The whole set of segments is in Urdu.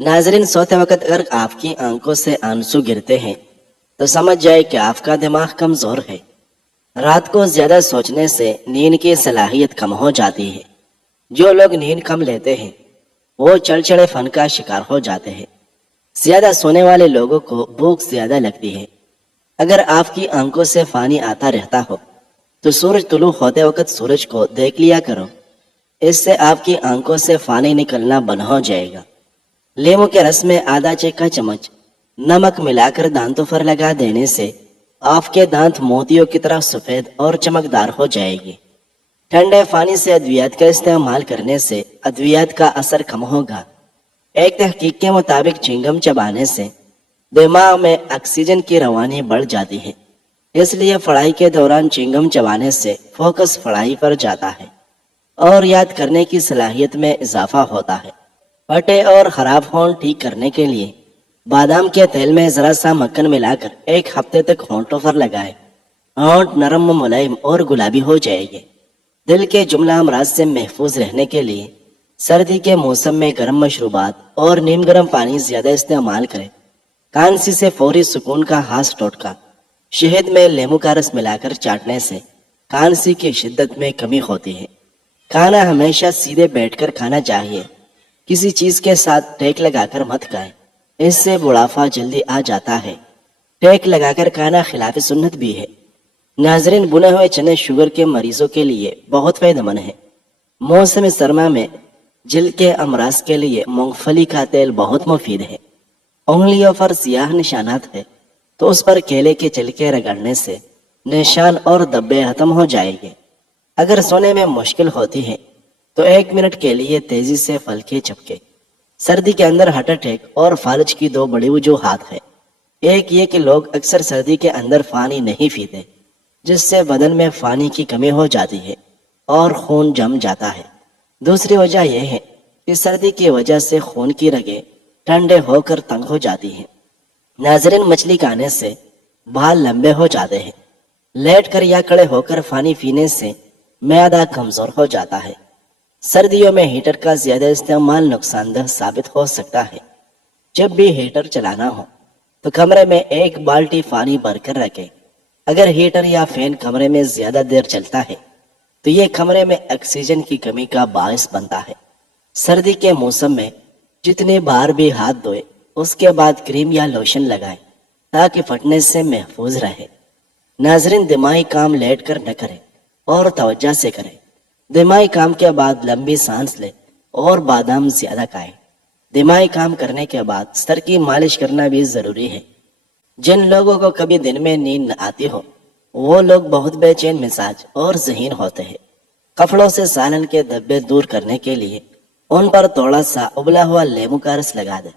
ناظرین، سوتے وقت اگر آپ کی آنکھوں سے آنسو گرتے ہیں تو سمجھ جائے کہ آپ کا دماغ کمزور ہے۔ رات کو زیادہ سوچنے سے نیند کی صلاحیت کم ہو جاتی ہے۔ جو لوگ نیند کم لیتے ہیں وہ چڑچڑے فن کا شکار ہو جاتے ہیں۔ زیادہ سونے والے لوگوں کو بھوک زیادہ لگتی ہے۔ اگر آپ کی آنکھوں سے پانی آتا رہتا ہو تو سورج طلوع ہوتے وقت سورج کو دیکھ لیا کرو۔ اس سے آپ کی آنکھوں سے پانی نکلنا بند ہو جائے گا۔ لیمو کے رس میں آدھا چکا چمچ نمک ملا کر دانتوں پر لگا دینے سے آپ کے دانت موتیوں کی طرح سفید اور چمکدار ہو جائے گی۔ ٹھنڈے پانی سے ادویات کا استعمال کرنے سے ادویات کا اثر کم ہوگا۔ ایک تحقیق کے مطابق چنگم چبانے سے دماغ میں آکسیجن کی روانی بڑھ جاتی ہے۔ اس لیے پڑھائی کے دوران چنگم چبانے سے فوکس پڑھائی پر جاتا ہے اور یاد کرنے کی صلاحیت میں اضافہ ہوتا ہے۔ پھٹے اور خراب ہونٹ ٹھیک کرنے کے لیے بادام کے تیل میں ذرا سا مکھن ملا کر ایک ہفتے تک ہونٹوں پر لگائے۔ ہونٹ نرم ملائم اور گلابی ہو جائے گے۔ دل کے جملہ امراض سے محفوظ رہنے کے لیے سردی کے موسم میں گرم مشروبات اور نیم گرم پانی زیادہ استعمال کریں۔ کانسی سے فوری سکون کا خاص ٹوٹکا، شہد میں لیمو کا رس ملا کر چاٹنے سے کانسی کی شدت میں کمی ہوتی ہے۔ کھانا ہمیشہ سیدھے بیٹھ کر کھانا چاہیے۔ کسی چیز کے ساتھ ٹیک لگا کر مت کھائیں، اس سے بڑھاپا جلدی آ جاتا ہے۔ ٹیک لگا کر کھانا خلاف سنت بھی ہے۔ ناظرین، بنے ہوئے چنے شوگر کے مریضوں کے لیے بہت فائدہ مند ہے۔ موسم سرما میں جلد کے امراض کے لیے مونگ پھلی کا تیل بہت مفید ہے۔ انگلیوں پر سیاہ نشانات ہے تو اس پر کیلے کے چھلکے رگڑنے سے نشان اور دبے ختم ہو جائیں گے۔ اگر سونے میں مشکل ہوتی ہے تو 1 منٹ کے لیے تیزی سے پھل کے چپکے۔ سردی کے اندر ہارٹ اٹیک اور فالج کی 2 بڑی وجوہات ہیں۔ ایک یہ کہ لوگ اکثر سردی کے اندر پانی نہیں پیتے، جس سے بدن میں پانی کی کمی ہو جاتی ہے اور خون جم جاتا ہے۔ دوسری وجہ یہ ہے کہ سردی کی وجہ سے خون کی رگیں ٹھنڈے ہو کر تنگ ہو جاتی ہیں۔ ناظرین، مچھلی کھانے سے بال لمبے ہو جاتے ہیں۔ لیٹ کر یا کھڑے ہو کر پانی پینے سے معدہ کمزور ہو جاتا ہے۔ سردیوں میں ہیٹر کا زیادہ استعمال نقصان دہ ثابت ہو سکتا ہے۔ جب بھی ہیٹر چلانا ہو تو کمرے میں 1 بالٹی پانی بھر کر رکھیں۔ اگر ہیٹر یا فین کمرے میں زیادہ دیر چلتا ہے تو یہ کمرے میں آکسیجن کی کمی کا باعث بنتا ہے۔ سردی کے موسم میں جتنی بار بھی ہاتھ دھوئے اس کے بعد کریم یا لوشن لگائیں تاکہ پھٹنے سے محفوظ رہے۔ ناظرین، دماغی کام لیٹ کر نہ کریں اور توجہ سے کریں۔ دماغی کام کے بعد لمبی سانس لیں اور بادام زیادہ کھائیں۔ دماغی کام کرنے کے بعد سر کی مالش کرنا بھی ضروری ہے۔ جن لوگوں کو کبھی دن میں نیند نہ آتی ہو وہ لوگ بہت بے چین مزاج اور ذہین ہوتے ہیں۔ کپڑوں سے سالن کے دھبے دور کرنے کے لیے ان پر تھوڑا سا ابلا ہوا لیمو کا رس لگا دیں۔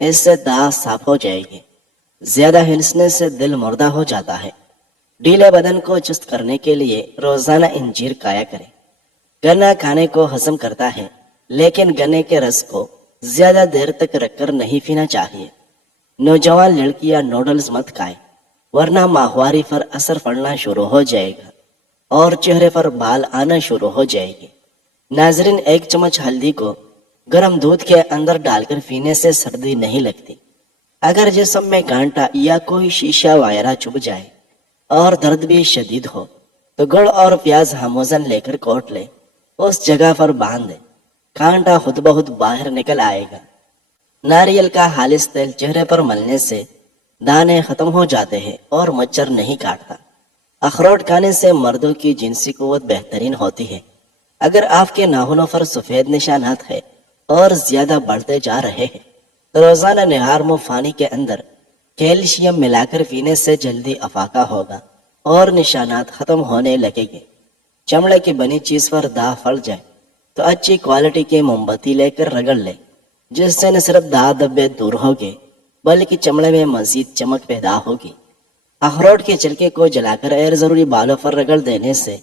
اس سے داغ صاف ہو جائے گی۔ زیادہ ہنسنے سے دل مردہ ہو جاتا ہے۔ ڈھیلے بدن کو چست کرنے کے لیے روزانہ انجیر کھایا کریں۔ گنا کھانے کو ہضم کرتا ہے، لیکن گنے کے رس کو زیادہ دیر تک رکھ کر نہیں پینا چاہیے۔ نوجوان لڑکیاں نوڈلز مت کھائیں، ورنہ ماہواری پر اثر پڑنا شروع ہو جائے گا اور چہرے پر بال آنا شروع ہو جائے گی۔ ناظرین، 1 چمچ ہلدی کو گرم دودھ کے اندر ڈال کر پینے سے سردی نہیں لگتی۔ اگر جسم میں کانٹا یا کوئی شیشہ وغیرہ چبھ جائے اور درد بھی شدید ہو تو گڑ اور پیاز ہم وزن لے کر کوٹ لیں، اس جگہ پر باندھ دیں، کانٹا خود بخود باہر نکل آئے گا۔ ناریل کا خالص تیل چہرے پر ملنے سے دانے ختم ہو جاتے ہیں اور مچھر نہیں کاٹتا۔ اخروٹ کھانے سے مردوں کی جنسی قوت بہترین ہوتی ہے۔ اگر آپ کے ناخنوں پر سفید نشانات ہیں اور زیادہ بڑھتے جا رہے ہیں تو روزانہ نہار منہ پانی کے اندر کیلشیم ملا کر پینے سے جلدی افاقہ ہوگا اور نشانات ختم ہونے لگیں گے۔ چمڑے کی بنی چیز پر داغ پڑ جائے تو اچھی کوالٹی کی موم بتی لے کر رگڑ لے، جس سے نہ صرف داغ دبے دور ہوگے بلکہ چمڑے میں مزید چمک پیدا ہوگی۔ اخروٹ کے چھلکے کو جلا کر غیر ضروری بالوں پر رگڑ دینے سے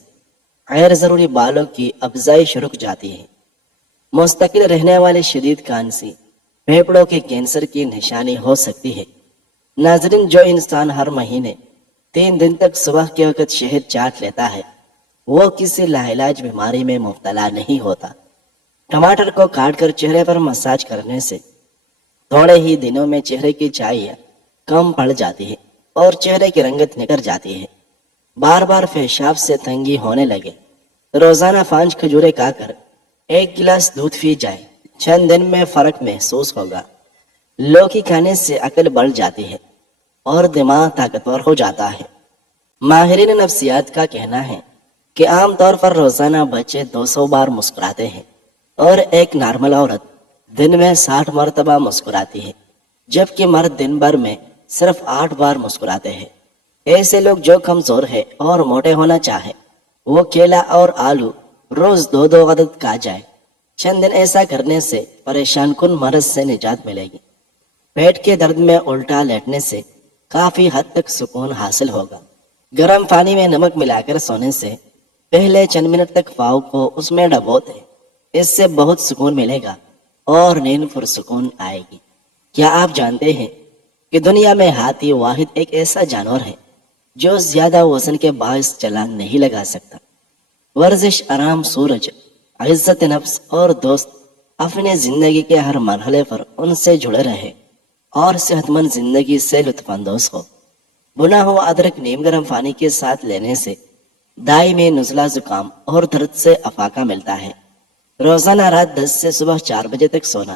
غیر ضروری بالوں کی افزائش رک جاتی ہے۔ مستقل رہنے والی شدید کھانسی پھیپھڑوں کے کینسر کی نشانی ہو سکتی ہے۔ ناظرین، جو انسان ہر مہینے 3 دن تک صبح کے وقت شہد چاٹ لیتا ہے وہ کسی لاعلاج بیماری میں مبتلا نہیں ہوتا۔ ٹماٹر کو کاٹ کر چہرے پر مساج کرنے سے تھوڑے ہی دنوں میں چہرے کی چائی کم پڑ جاتی ہے اور چہرے کی رنگت نکل جاتی ہے۔ بار بار پیشاب سے تنگی ہونے لگے۔ روزانہ 5 کھجوریں کھا کر 1 گلاس دودھ پی جائے، چند دن میں فرق محسوس ہوگا۔ لوکی کھانے سے عقل بڑھ جاتی ہے اور دماغ طاقتور ہو جاتا ہے۔ ماہرین نفسیات کا کہنا ہے کہ عام طور پر روزانہ بچے 200 بار مسکراتے ہیں اور ایک نارمل عورت دن میں 60 مرتبہ مسکراتی ہے، جبکہ مرد دن بھر میں صرف 8 بار مسکراتے ہیں۔ ایسے لوگ جو کمزور ہے اور موٹے ہونا چاہے وہ کیلا اور آلو روز 2 عدد کھا جائے۔ چند دن ایسا کرنے سے پریشان کن مرض سے نجات ملے گی۔ پیٹ کے درد میں الٹا لیٹنے سے کافی حد تک سکون حاصل ہوگا۔ گرم پانی میں نمک ملا کر سونے سے پہلے چند منٹ تک پاؤں کو اس میں ڈبو دیں، اس سے بہت سکون ملے گا اور نیند پرسکون آئے گی۔ کیا آپ جانتے ہیں کہ دنیا میں ہاتھی واحد ایک ایسا جانور ہے جو زیادہ وزن کے باعث چلان نہیں لگا سکتا؟ ورزش، آرام، سورج، عزت نفس اور دوست اپنے زندگی کے ہر مرحلے پر ان سے جڑے رہے اور صحت مند زندگی سے لطف اندوز ہو۔ بنا ہوا ادرک نیم گرم پانی کے ساتھ لینے سے دائمی نزلہ زکام اور درد سے افاقہ ملتا ہے۔ روزانہ رات 10 سے صبح 4 بجے تک سونا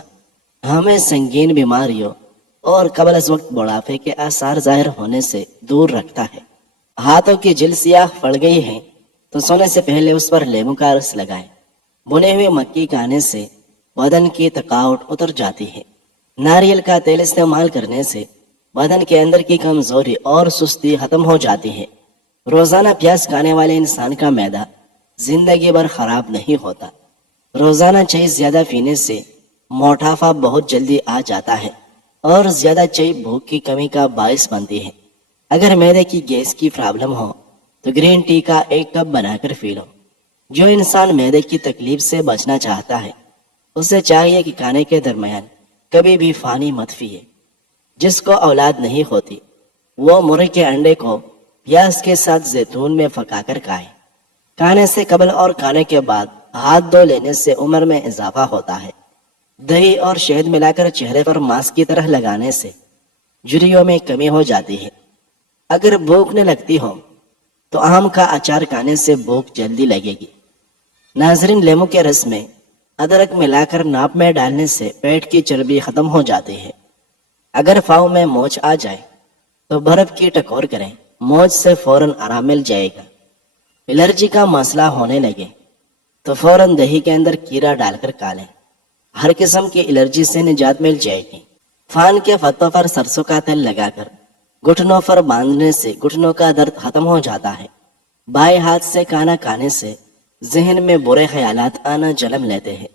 ہمیں سنگین بیماریوں اور قبل از وقت بڑھاپے کے آثار ظاہر ہونے سے دور رکھتا ہے۔ ہاتھوں کی جلد سیاہ پڑ گئی ہے تو سونے سے پہلے اس پر لیموں کا رس لگائیں۔ بنے ہوئے مکی کھانے سے بدن کی تھکاوٹ اتر جاتی ہے۔ ناریل کا تیل استعمال کرنے سے بدن کے اندر کی کمزوری اور سستی ختم ہو جاتی ہے۔ روزانہ پیاز کھانے والے انسان کا معدہ زندگی بھر خراب نہیں ہوتا۔ روزانہ چائے زیادہ پینے سے موٹاپا بہت جلدی آ جاتا ہے اور زیادہ چائے بھوک کی کمی کا باعث بنتی ہے۔ اگر معدے کی گیس کی پرابلم ہو تو گرین ٹی کا 1 کپ بنا کر پی لو۔ جو انسان معدے کی تکلیف سے بچنا چاہتا ہے اسے چاہیے کہ کھانے کے درمیان کبھی بھی پانی مت پیے۔ جس کو اولاد نہیں ہوتی وہ مرغی کے انڈے کو پیاز کے ساتھ زیتون میں پکا کر کھائے۔ کھانے سے قبل اور کھانے کے بعد ہاتھ دھو لینے سے عمر میں اضافہ ہوتا ہے۔ دہی اور شہد ملا کر چہرے پر ماسک کی طرح لگانے سے جھریوں میں کمی ہو جاتی ہے۔ اگر بھوک نہ لگتی ہو تو آم کا اچار کھانے سے بھوک جلدی لگے گی۔ ناظرین، لیموں کے رس میں ادرک ملا کر ناپ میں ڈالنے سے پیٹ کی چربی ختم ہو جاتی ہے۔ اگر پاؤں میں موچ آ جائے تو برف کی ٹکور کریں، موچ سے فوراً آرام مل جائے گا۔ الرجی کا مسئلہ ہونے لگے تو فوراً دہی کے اندر کیرا ڈال کر کھا لیں، ہر قسم کی الرجی سے نجات مل جائے گی۔ فان کے پتوں پر سرسوں کا تیل لگا کر گھٹنوں پر باندھنے سے گھٹنوں کا درد ختم ہو جاتا ہے۔ بائیں ہاتھ سے کھانا کھانے سے ذہن میں برے خیالات آنا جنم لیتے ہیں۔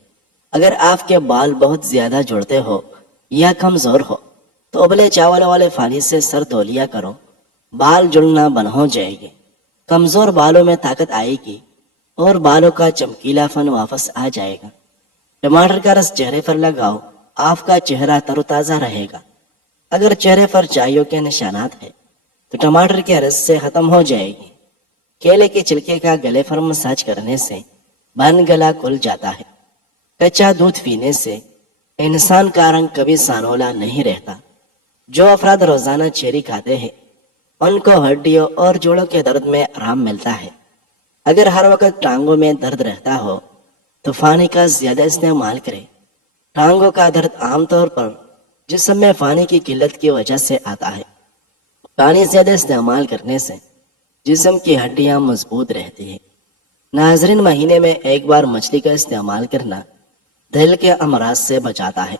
اگر آپ کے بال بہت زیادہ جڑتے ہو یا کمزور ہو تو ابلے چاول والے پانی سے سر دھو لیا کرو، بال جڑنا بند ہو جائے گے۔ کمزور بالوں میں طاقت آئے گی اور بالوں کا چمکیلا پن واپس آ جائے گا۔ ٹماٹر کا رس چہرے پر لگاؤ، آپ کا چہرہ تر و تازہ رہے گا۔ اگر چہرے پر چائیوں کے نشانات ہیں تو ٹماٹر کے رس سے ختم ہو جائے گی۔ کیلے کے چھلکے کا گلے پر مساج کرنے سے بند گلا کھل جاتا ہے۔ کچا دودھ پینے سے انسان کا رنگ کبھی سانولا نہیں رہتا۔ جو افراد روزانہ چیری کھاتے ہیں ان کو ہڈیوں اور جوڑوں کے درد میں آرام ملتا ہے۔ اگر ہر وقت ٹانگوں میں درد رہتا ہو تو پانی کا زیادہ استعمال کریں۔ ٹانگوں کا درد عام طور پر جسم میں پانی کی قلت کی وجہ سے آتا ہے۔ پانی زیادہ استعمال کرنے سے جسم کی ہڈیاں مضبوط رہتی ہیں۔ ناظرین، مہینے میں 1 بار مچھلی کا استعمال کرنا دل کے امراض سے بچاتا ہے۔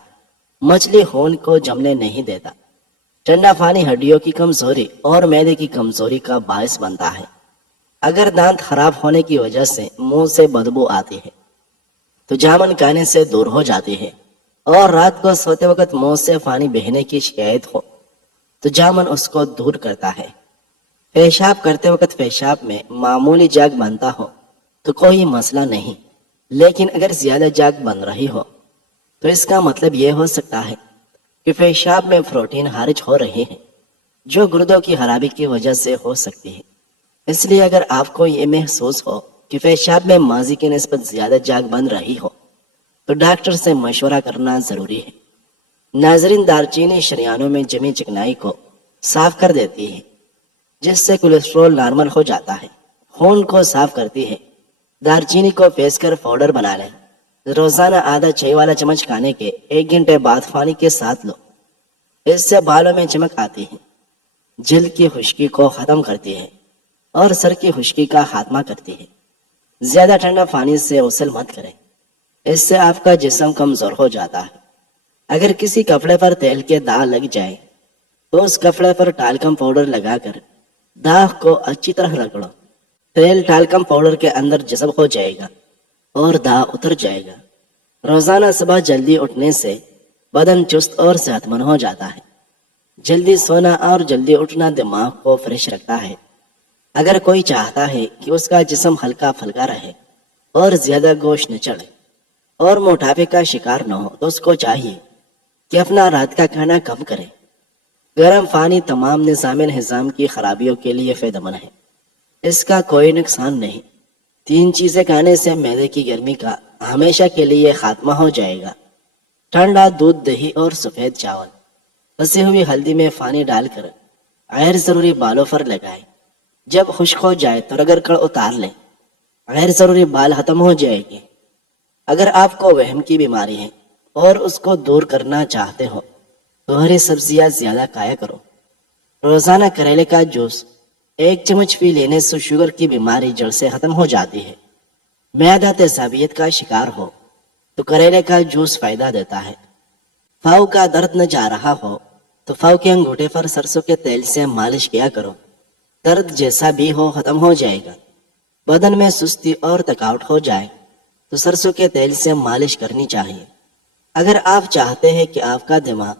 مچھلی خون کو جمنے نہیں دیتا۔ ٹھنڈا پانی ہڈیوں کی کمزوری اور معدے کی کمزوری کا باعث بنتا ہے۔ اگر دانت خراب ہونے کی وجہ سے منہ سے بدبو آتی ہے تو جامن کھانے سے دور ہو جاتی ہے، اور رات کو سوتے وقت منہ سے پانی بہنے کی شکایت ہو تو جامن اس کو دور کرتا ہے۔ پیشاب کرتے وقت پیشاب میں معمولی جاگ بنتا ہو تو کوئی مسئلہ نہیں، لیکن اگر زیادہ جاگ بن رہی ہو تو اس کا مطلب یہ ہو سکتا ہے کہ پیشاب میں پروٹین خارج ہو رہے ہیں جو گردوں کی خرابی کی وجہ سے ہو سکتی ہے۔ اس لیے اگر آپ کو یہ محسوس ہو کہ پیشاب میں ماضی کی نسبت زیادہ جاگ بن رہی ہو تو ڈاکٹر سے مشورہ کرنا ضروری ہے۔ ناظرین، دارچینی شریانوں میں جمی چکنائی کو صاف کر دیتی ہے، جس سے کولیسٹرول نارمل ہو جاتا ہے۔ خون کو صاف کرتی ہے۔ دارچینی کو پیس کر پاؤڈر بنا لیں۔ روزانہ آدھا چائے والا چمچ کھانے کے 1 گھنٹے بعد پانی کے ساتھ لو۔ اس سے بالوں میں چمک آتی ہے، جلد کی خشکی کو ختم کرتی ہے اور سر کی خشکی کا خاتمہ کرتی ہے۔ زیادہ ٹھنڈا پانی سے غسل مت کریں، اس سے آپ کا جسم کمزور ہو جاتا ہے۔ اگر کسی کپڑے پر تیل کے داغ لگ جائے تو اس کپڑے پر ٹالکم پاؤڈر لگا کر داغ کو اچھی طرح رگڑو۔ تیل ٹالکم پاؤڈر کے اندر جذب ہو جائے گا اور داغ اتر جائے گا۔ روزانہ صبح جلدی اٹھنے سے بدن چست اور صحت مند ہو جاتا ہے۔ جلدی سونا اور جلدی اٹھنا دماغ کو فریش رکھتا ہے۔ اگر کوئی چاہتا ہے کہ اس کا جسم ہلکا پھلکا رہے اور زیادہ گوشت نہ چڑھے اور موٹاپے کا شکار نہ ہو تو اس کو چاہیے کہ اپنا رات کا کھانا کم کرے۔ گرم پانی تمام نظام کی خرابیوں کے لیے فائدہ مند ہے، اس کا کوئی نقصان نہیں۔ 3 چیزیں کھانے سے معدے کی گرمی کا ہمیشہ کے لیے خاتمہ ہو جائے گا۔ ٹھنڈا دودھ، دہی اور سفید چاول۔ پسی ہوئی ہلدی میں پانی ڈال کر غیر ضروری بالوں پر لگائیں۔ جب خشک ہو جائے تو رگڑ کر اتار لیں، غیر ضروری بال ختم ہو جائے گی۔ اگر آپ کو وہم کی بیماری ہے اور اس کو دور کرنا چاہتے ہو تو ہری سبزیاں زیادہ کھایا کرو۔ روزانہ کریلے کا جوس 1 چمچ پی لینے سے شوگر کی بیماری جڑ سے ختم ہو جاتی ہے۔ معدہ تیزابیت کا شکار ہو تو کریلے کا جوس فائدہ دیتا ہے۔ پاؤں کا درد نہ جا رہا ہو تو پاؤں کے انگوٹھے پر سرسوں کے تیل سے مالش کیا کرو، درد جیسا بھی ہو ختم ہو جائے گا۔ بدن میں سستی اور تھکاوٹ ہو جائے تو سرسوں کے تیل سے مالش کرنی چاہیے۔ اگر آپ چاہتے ہیں کہ آپ کا دماغ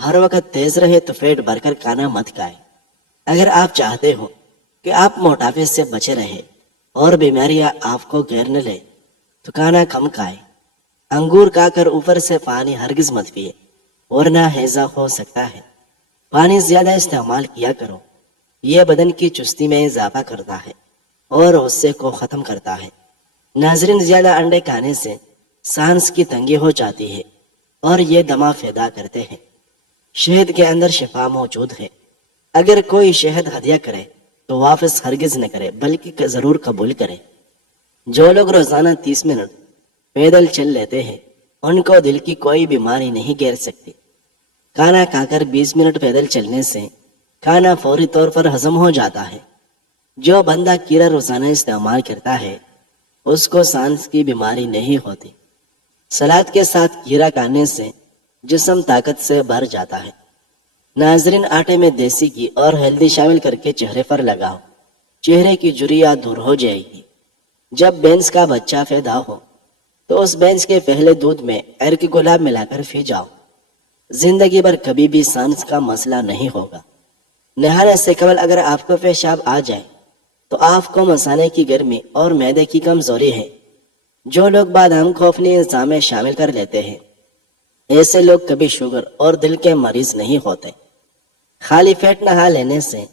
ہر وقت تیز رہے تو پیٹ بھر کر کھانا مت کھائیں۔ اگر آپ چاہتے ہو کہ آپ موٹاپے سے بچے رہے اور بیماریاں آپ کو گھیر نہ لے تو کھانا کم کھائیں۔ انگور کھا کر اوپر سے پانی ہرگز مت پیے ورنہ ہیضہ ہو سکتا ہے۔ پانی زیادہ استعمال کیا کرو، یہ بدن کی چستی میں اضافہ کرتا ہے اور غصے کو ختم کرتا ہے۔ ناظرین، زیادہ انڈے کھانے سے سانس کی تنگی ہو جاتی ہے اور یہ دمہ پیدا کرتے ہیں۔ شہد کے اندر شفا موجود ہے۔ اگر کوئی شہد ہدیہ کرے تو واپس ہرگز نہ کرے بلکہ ضرور قبول کرے۔ جو لوگ روزانہ 30 منٹ پیدل چل لیتے ہیں ان کو دل کی کوئی بیماری نہیں گھیر سکتی۔ کھانا کھا کر 20 منٹ پیدل چلنے سے کھانا فوری طور پر ہضم ہو جاتا ہے۔ جو بندہ کیڑا روزانہ استعمال کرتا ہے اس کو سانس کی بیماری نہیں ہوتی۔ سلاد کے ساتھ کھیرا کھانے سے جسم طاقت سے بھر جاتا ہے۔ ناظرین، آٹے میں دیسی گھی اور ہلدی شامل کر کے چہرے پر لگاؤ، چہرے کی جھریاں دور ہو جائے گی۔ جب بینس کا بچہ پیدا ہو تو اس بینس کے پہلے دودھ میں عرق گلاب ملا کر پی جاؤ، زندگی بھر کبھی بھی سانس کا مسئلہ نہیں ہوگا۔ نہانے سے قبل اگر آپ کو پیشاب آ جائے تو آپ کو مثانے کی گرمی اور معدے کی کمزوری ہے۔ جو لوگ بادام کو اپنے نظام میں شامل کر لیتے ہیں ایسے لوگ کبھی شوگر اور دل کے مریض نہیں ہوتے۔ خالی پیٹ نہا لینے سے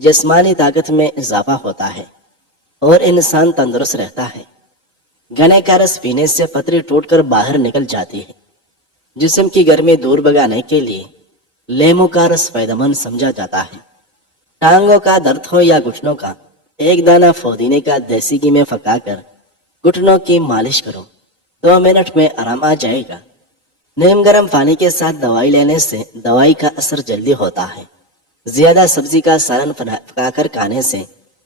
جسمانی طاقت میں اضافہ ہوتا ہے اور انسان تندرست رہتا ہے۔ گنے کا رس پینے سے پتری ٹوٹ کر باہر نکل جاتی ہے۔ جسم کی گرمی دور بھگانے کے لیے لیمو کا رس فائدہ مند سمجھا جاتا ہے۔ ٹانگوں کا درد ہو یا گھٹنوں کا، 1 دانہ پودینے کا دیسی گھی میں پکا کر گھٹنوں کی مالش کرو، 2 منٹ میں آرام آ جائے گا۔ نیم گرم پانی کے ساتھ دوائی لینے سے دوائی کا اثر جلدی ہوتا ہے۔ زیادہ سبزی کا سالن پکا کر کھانے سے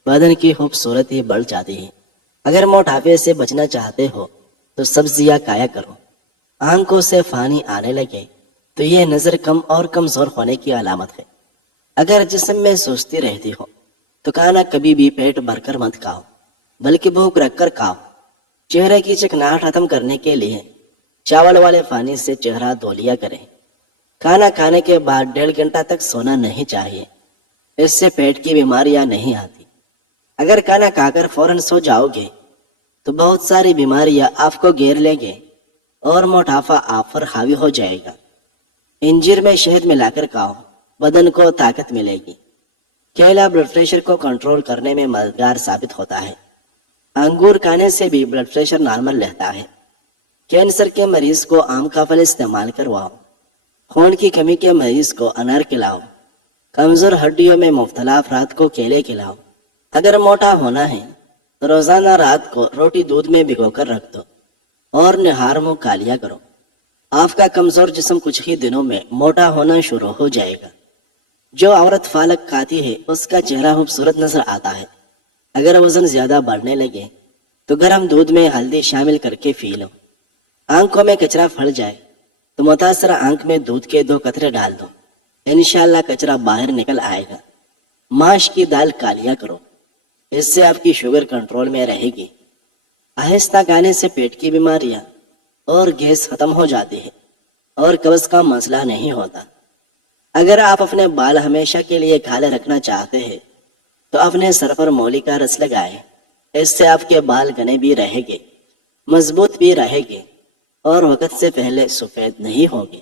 بدن کی خوبصورتی بڑھ جاتی ہے۔ اگر موٹاپے سے بچنا چاہتے ہو تو سبزیاں کھایا کرو۔ آنکھوں سے پانی آنے لگے تو یہ نظر کم اور کمزور ہونے کی علامت ہے۔ اگر جسم میں سستی رہتی ہو تو کھانا کبھی بھی پیٹ بھر کر مت کھاؤ بلکہ بھوک رکھ کر کھاؤ۔ چہرے کی چکناہٹ ختم کرنے کے لیے چاول والے پانی سے چہرہ دھو لیا کریں۔ کھانا کھانے کے بعد 1.5 گھنٹہ تک سونا نہیں چاہیے، اس سے پیٹ کی بیماریاں نہیں آتی۔ اگر کھانا کھا کر فوراً سو جاؤ گے تو بہت ساری بیماریاں آپ کو گھیر لیں گے اور موٹاپا آپ پر حاوی ہو جائے گا۔ انجیر میں شہد ملا کر کھاؤ، بدن کو طاقت ملے گی۔ کیلا بلڈ پریشر کو کنٹرول کرنے میں مددگار ثابت ہوتا ہے۔ انگور کھانے سے بھی بلڈ پریشر نارمل رہتا ہے۔ کینسر کے مریض کو آم کا پھل استعمال کرواؤ، خون کی کمی کے مریض کو انار کھلاؤ، کمزور ہڈیوں میں مبتلا افراد کو کیلے کھلاؤ۔ اگر موٹا ہونا ہے تو روزانہ رات کو روٹی دودھ میں بھگو کر رکھ دو اور نہار منہ کھا لیا کرو۔ آپ کا کمزور جسم کچھ ہی دنوں میں موٹا ہونا شروع ہو جائے گا۔ جو عورت پالک کھاتی ہے اس کا چہرہ خوبصورت نظر آتا ہے۔ اگر وزن زیادہ بڑھنے لگے تو گرم دودھ میں ہلدی شامل کر کے پی لو۔ آنکھوں میں کچرا پھٹ جائے تو متاثرہ آنکھ میں دودھ کے 2 قطرے ڈال دو، انشاءاللہ کچرا باہر نکل آئے گا۔ ماش کی دال کھا لیا کرو، اس سے آپ کی شوگر کنٹرول میں رہے گی۔ آہستہ کھانے سے پیٹ کی بیماریاں اور گیس ختم ہو جاتی ہے اور قبض کا مسئلہ نہیں ہوتا۔ اگر آپ اپنے بال ہمیشہ کے لیے کالے رکھنا چاہتے ہیں تو اپنے سر پر مولی کا رس لگائیں، اس سے آپ کے بال گھنے بھی رہیں گے، مضبوط بھی رہیں گے اور وقت سے پہلے سفید نہیں ہوگے۔